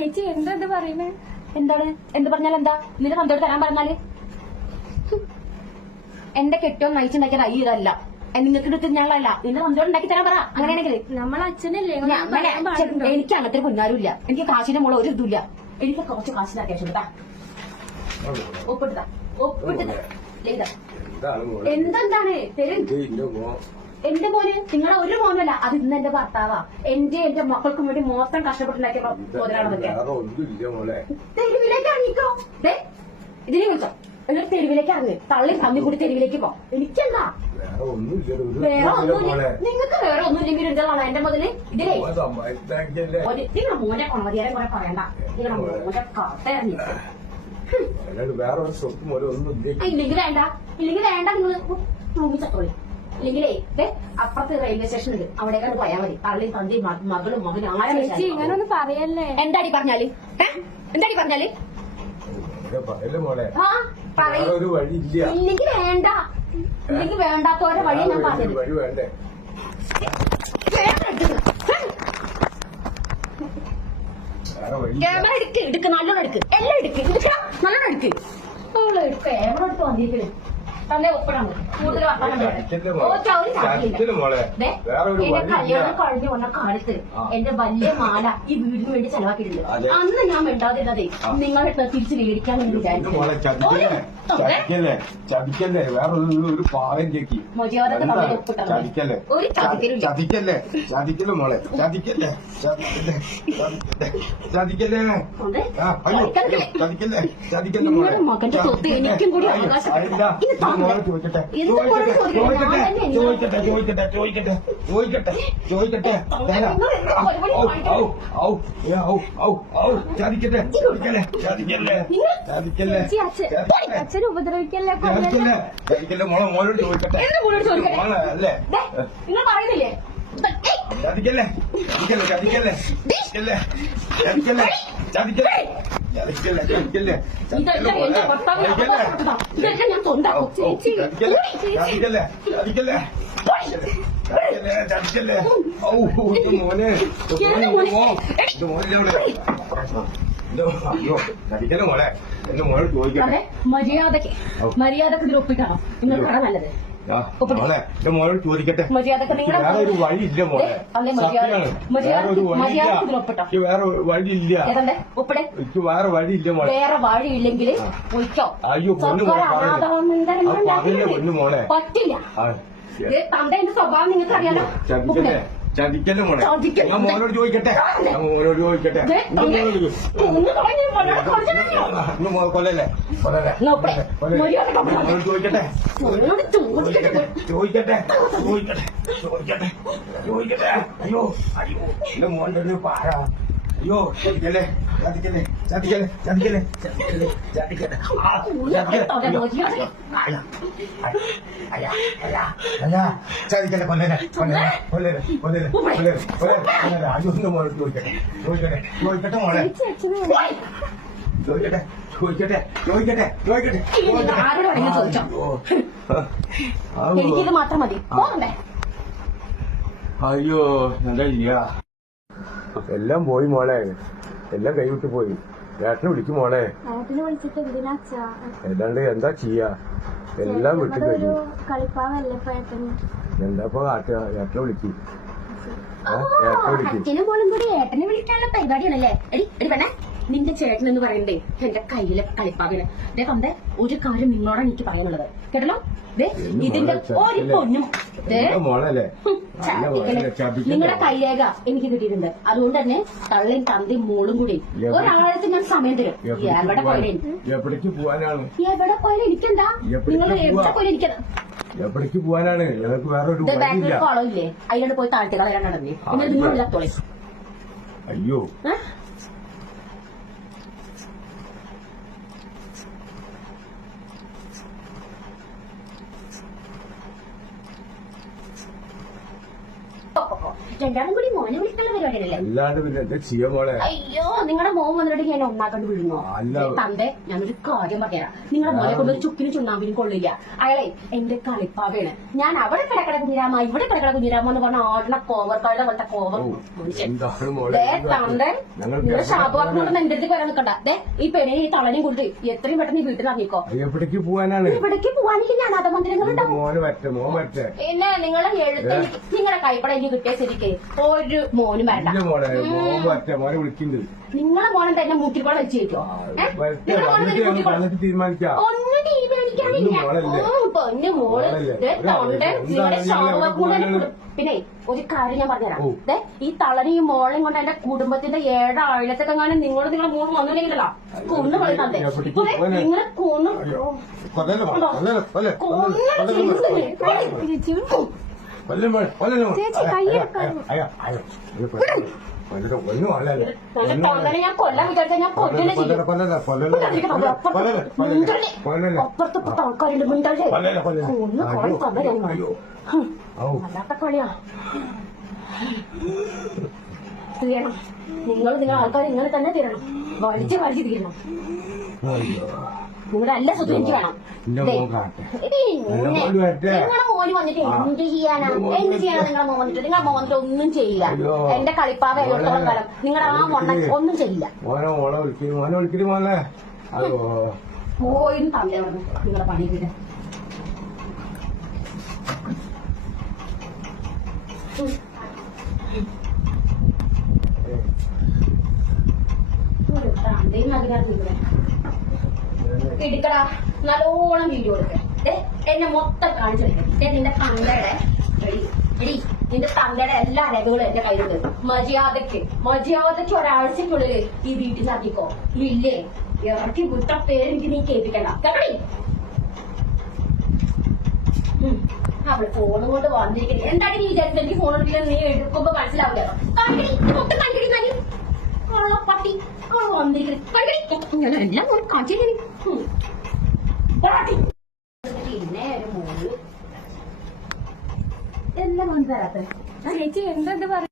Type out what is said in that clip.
ചേച്ചി എന്താ ഇത് പറയുന്നത് എന്താണ്? എന്ത് പറഞ്ഞാൽ എന്താ? നിന്റെ തന്തോട് തരാൻ പറഞ്ഞാൽ? എന്റെ കെട്ടോ നയിച്ചുണ്ടാക്കിയത് അയ്യ ഇതല്ല. നിങ്ങൾക്ക് എടുത്ത് ഞങ്ങളല്ല. നിന്റെ സന്തോഷം ഉണ്ടാക്കി തരാൻ പറ. അങ്ങനെയാണെങ്കിൽ. നമ്മളെ അച്ഛനല്ലേ? എനിക്ക് അങ്ങനത്തെ പൊന്നാരുമില്ല എനിക്ക് കാശിന്റെ മോളെ ഒരു ഇതുമില്ല. എനിക്ക് കുറച്ച് കാശിന് അത്യാവശ്യം കേട്ടാ ഒപ്പിട്ടാ ഒപ്പിട്ടാ എന്താണ് മോളെ? എന്തെന്താണ് തരും എന്റെ മോന് നിങ്ങളെ ഒരു മോനല്ല അത് ഇന്ന് എന്റെ ഭർത്താവാ. എന്റെ എന്റെ മക്കൾക്കും വേണ്ടി മോശം കഷ്ടപ്പെട്ടുണ്ടാക്കിയ മോളെ. തെരുവിലേക്ക് ഇറങ്ങിക്കോ. ദേ, ഇതിനെ വിളിച്ചോ. എന്നിട്ട് തെരുവിലേക്ക് ഇറങ്ങി. തള്ളി തമ്മി കൂടി തെരുവിലേക്ക് പോ. എനിക്കെന്താ? വേറെ ഒന്നുമില്ല നിങ്ങൾക്ക് വേറെ ഒന്നും ഇല്ലെങ്കിൽ എന്താണ് എന്റെ മുതൽ ഇതിലേ. നിങ്ങളുടെ മോനെ കൊണമതിയാരെ കുറെ പറയണ്ട. നിങ്ങളുടെ മോനെ അല്ലാണ്ട് വേറെ ഒരു സ്വത്ത് ഇല്ലെങ്കിൽ വേണ്ട. ഇല്ലെങ്കിൽ വേണ്ട നിങ്ങൾ. തൂങ്ങിച്ചത്തോളി അല്ലെങ്കിൽ അപ്പുറത്ത് റെയിൽവേ സ്റ്റേഷനിൽ അവിടെ കണ്ട് പോയാൽ മതി. തള്ളി തന്തി മകളും മകനും ആരും ഇങ്ങനൊന്നും പറയല്ലേ? എന്താടി പറഞ്ഞാൽ? എന്താടി പറഞ്ഞാൽ? ഇല്ലെങ്കിൽ വേണ്ട. ഇല്ലെങ്കിൽ വേണ്ടാത്തോരെ വഴി ഞാൻ പറഞ്ഞു ക്യാമറ എടുക്ക് എടുക്ക്. നല്ലോണം എടുക്ക്. എല്ലാം എടുക്ക്. നല്ലോണം എടുക്ക്. ക്യാമറ എടുത്ത് വന്നിട്ട് തന്നെ ഒപ്പിടണം കൂടുതൽ വർത്തമാനം കല്യാണം കഴിഞ്ഞു വന്ന കാലത്ത് എന്റെ വലിയ മാല ഈ വീടിന് വേണ്ടി ചെലവാക്കിയിട്ടുണ്ട്. അന്ന് ഞാൻ മിണ്ടാതില്ലാതെ നിങ്ങളെ തിരിച്ചു മേടിക്കാൻ ചതിക്കല്ലേ ഒരു കേക്കി. ചതിക്കല്ലേ? ചതിക്കല്ലേ? മകന്റെ എനിക്കും കൂടി അവകാശം ചോദിക്കട്ടെ ചോദിക്കട്ടെ. ചോദിക്കട്ടെ ചോദിക്കട്ടെ. ചോദിക്കട്ടെ ചോദിക്കട്ടെ ചതിക്കട്ടെ ചതിക്കല്ലേ ചതിക്കല്ലേ ചതിക്കല്ലേ അച്ഛനെ ഉപദ്രവിക്കല്ലേ ചതിക്കല്ലേ ചതിക്കല്ലേ മോളെ മോളോട് ചോദിക്കട്ടെ. മോളെ അല്ലേ? നിങ്ങൾ പറയുന്നില്ലേ? ചതിക്കല്ലേ ചതിക്കല്ലേ ചതിക്കല്ലേ ചതിക്കല്ലേ ചതിക്കല്ലേ. ഞാൻ മോനെ മര്യാദയ്ക്ക് മര്യാദയ്ക്ക് ഇതിൽ ഒപ്പിട്ടാണോ നിങ്ങൾ കട നല്ലത് മോളെ എന്റെ മോനോട് ചോദിക്കട്ടെ. വേറെ ഒരു വഴി വഴിയില്ല മോളെ. വേറെ ഒരു വഴിയില്ല. വേറെ വഴിയില്ല. എനിക്ക് വേറെ വഴിയില്ല മോളെ. വേറെ വഴിയില്ലെങ്കിൽ അയ്യോ പൊന്നു മോളെ പറഞ്ഞില്ല പൊന്നു മോനെ പറ്റില്ല. തന്റെ സ്വഭാവം നിങ്ങൾക്ക് അറിയാലോ ചതിക്കല്ലേ മോളെ? ചതിക്കല്ലേ? ഞാൻ മോനോട് ചോദിക്കട്ടെ? ഞാൻ മോനോട് ചോദിക്കട്ടെ? ദേ. ഒന്ന് തുടങ്ങി. ഇന്ന് മോളെ കൊല്ലല്ലേ? കൊല്ലല്ലേ? നോക്കട്ടെ. കൊല്ലല്ലേ? മര്യാദയ്ക്ക് ഞാൻ മോനോട് ചോദിക്കട്ടെ? ചോദിക്കട്ടെ. ചോദിക്കട്ടെ? ചോദിക്കട്ടെ? ചോദിക്കട്ടെ? ചോദിക്കട്ടെ? അയ്യോ അയ്യോ. എന്റെ മോന്റെ ഒരു പാറ അയ്യോ ചതിക്കല്ലേ? ചതിക്കല്ലേ? ചതിക്കല്ലേ ചതിക്കല്ലേ ചതിക്കല്ലേ ചതിക്കല്ലേ ചതിക്കല്ലേ കൊല്ലരെ കൊല്ലരെ കൊല്ലരെ കൊല്ലരെ കൊല്ലരെ കൊല്ലരെ അതൊന്നും മോളെ ചോദിക്കട്ടെ ചോദിക്കട്ടെ ചോദിക്കട്ടെ മോളെ ചോദിക്കട്ടെ ചോദിക്കട്ടെ ചോദിക്കട്ടെ ചോദിക്കട്ടെ എനിക്കിത് മാത്രം മതി അയ്യോ എന്താ ചെയ്യാ എല്ലാം പോയി മോളെ എല്ലാം കൈവിട്ട് പോയി ഏട്ടനെ വിളിക്കും മോളെ. ഏതാണ്ട് എന്താ ചെയ്യാ? എല്ലാം വിട്ടു കഴിഞ്ഞു. എന്താ ഇപ്പൊ ഏട്ടനെ വിളിക്കും. ഏട്ടനെ വിളിക്കും. കൂടി ഏട്ടനെ വിളിക്കാനുള്ള പരിപാടിയാണല്ലേ? എടി എടി വേണേ നിന്റെ ചേട്ടൻ എന്ന് പറയണ്ടേ എന്റെ കയ്യിലെ കളിപ്പാവിന്. ദേ കണ്ടേ ഒരു കാര്യം നിങ്ങളോടാണ് എനിക്ക് പറയാനുള്ളത്. കേട്ടോ ദേ ഇതിന്റെ ഒരു പൊന്നും. ദേ? നിങ്ങളുടെ കൈയേക എനിക്ക് കിട്ടിയിട്ടുണ്ട്. അതുകൊണ്ട് തന്നെ തള്ളയും തന്തയും മോളും കൂടി. ഒരാഴത്തിന് ഞാൻ സമയം തരും. എവിടെ പോയാലും എവിടെ പോയാലും എനിക്കെന്താ? നിങ്ങൾ? എവിടെ പോയാലും എനിക്കത് എവിടേക്ക് പോവാനാണ്? ഞങ്ങൾക്ക് വേറെ ഒരു അതിലോട്ട് പോയി താഴ്ത്തി കളയാനാണ് അയ്യോ. രണ്ടാളും കൂടി മോനെ വിളിക്കാനുള്ള പരിപാടിയല്ലേ അല്ലാണ്ട് പിന്നെ എന്താ ചെയ്യാ മോളെ? അയ്യോ നിങ്ങളുടെ മോൻ വന്നിട്ട് ഞാൻ ഒന്നാക്കണ്ട് വിഴുന്നോ അല്ല. തന്റെ ഞാനൊരു കാര്യം പറയാം. നിങ്ങളുടെ മോനെ കൊണ്ട് ചുക്കിനും ചുണ്ണാമ്പിനും കൊള്ളില്ല. അയാളെ എന്റെ കളിപ്പാവയാണ് ഞാൻ അവിടെ കിടക്കട കുഞ്ഞിരാമ ഇവിടെ കിടക്കട കുഞ്ഞിരാമ എന്ന് പറഞ്ഞ കോവർ കോവർക്കാരുടെ പോലത്തെ കോവർ തന്റെ നിങ്ങളെ നിങ്ങൾ ശാപവാക്കുകൊണ്ട് എന്റെ അടുത്ത് വരാൻ നിൽക്കണ്ട ദേ ഈ പെണ്ണിനെ ഈ തളനെയും കൊണ്ട് എത്രയും പെട്ടെന്ന് വീട്ടിൽ ഇറങ്ങിക്കോ. എവിടേക്ക് പോവാനാണ്? ഇവിടേക്ക് പോവാനെങ്കിൽ ഞാൻ അത മന്ദിരങ്ങളുണ്ടാവും പിന്നെ നിങ്ങളെ എഴുത്ത് നിങ്ങളെ നിങ്ങളുടെ കൈപ്പട എനിക്ക് കിട്ടിയ ശരിക്കും ഒരു മോനും വരണ്ട. മോളെ നിങ്ങളെ മോനെ തന്നെ മുട്ടിപ്പാട് വെച്ച് കഴിക്കോ നിങ്ങളെ ഒന്ന് തീരുമാനിക്കാനില്ല. പൊന്നു മോൾ. നിങ്ങളുടെ പിന്നെ ഒരു കാര്യം ഞാൻ പറഞ്ഞുതരാം. ഈ ദേ ഈ തളനെയും മോളെയും കൊണ്ട് എന്റെ കുടുംബത്തിന്റെ ഏഴാഴത്തൊക്കെ കാണാൻ നിങ്ങൾ നിങ്ങളുടെ മൂന്ന് വന്നില്ലെങ്കിലോ കൊന്നു പോകാനാ? നിങ്ങളെ കൊന്നു മോളെ കൊന്നു ചേച്ചി. മോളെ മോളെ കയ്യെടുക്കാൻ. ഞാൻ കൊല്ലാൻ വിചാരിച്ചാൽ ഞാൻ ചെയ്യും. ആൾക്കാരുണ്ട് മിണ്ടല്ലേ? കൊറേ തന്നെ. അല്ലാത്ത കളിയാ. തീരണം. നിങ്ങൾ നിങ്ങളുടെ ആൾക്കാർ ഇങ്ങനെ തന്നെ തീരണം. വലിച്ച് വലിച്ച് തീരണം. നിങ്ങളുടെ എല്ലാ സ്വത്തും എനിക്ക് വേണം ദേ, എന്റെ ഇന്നെ. മോൻ വരട്ടെ. നിങ്ങളുടെ മോന് വന്നിട്ട്. എന്ത് ചെയ്യാനാ എന്ത്. ചെയ്യാനാ നിങ്ങളുടെ മോൻ വന്നിട്ട് നിങ്ങളുടെ മോൻ വന്നിട്ട് ഒന്നും ചെയ്യില്ല അയ്യോ. എന്റെ കളിപ്പാവ എഴുത്തോളം മോനെ. കാലം നിങ്ങളുടെ ആ മണ്ണ മോനെ. ഒന്നും ചെയ്യില്ല മോനെ മോളെ വിളിക്കുന്നു മോനെ വിളിക്കുന്നു മോനെ അയ്യോ പോയിന്ന് തള്ളേ പറഞ്ഞു നിങ്ങളുടെ പണി കിട്ടും ഇടിക്കടാ നല്ലോണം വീഡിയോ എടുക്ക എന്നെ മൊത്തം കാണിച്ചു. ഏ നിന്റെ തന്തയുടെ എടി നിന്റെ തന്തയുടെ എല്ലാ രേഖകളും എന്റെ കയ്യിലുണ്ട്. മര്യാദയ്ക്ക് മര്യാദയ്ക്ക് ഒരാഴ്ചക്കുള്ളിൽ ഈ വീട്ടിൽ നിന്ന് അധികോ ഇല്ലേ? ഇറക്കി വിട്ട പേര് എനിക്ക് നീ കേൾപ്പിക്കണ്ട. കേട്ടടി ഉം. അവൾ ഫോണും കൊണ്ട് വന്നിരിക്കുന്നത് എന്താണ് നീ വിചാരിച്ചത്? എനിക്ക് ഫോൺ എടുക്കില്ല നീ എടുക്കുമ്പോ മനസ്സിലാവില്ല കണ്ടടി മൊത്തം ഞാൻ എല്ലാം കാണിച്ചു പിന്നെ ഒരു കൊണ്ടുവരാത്ത ചേച്ചി എന്താ ഇത് പറയുക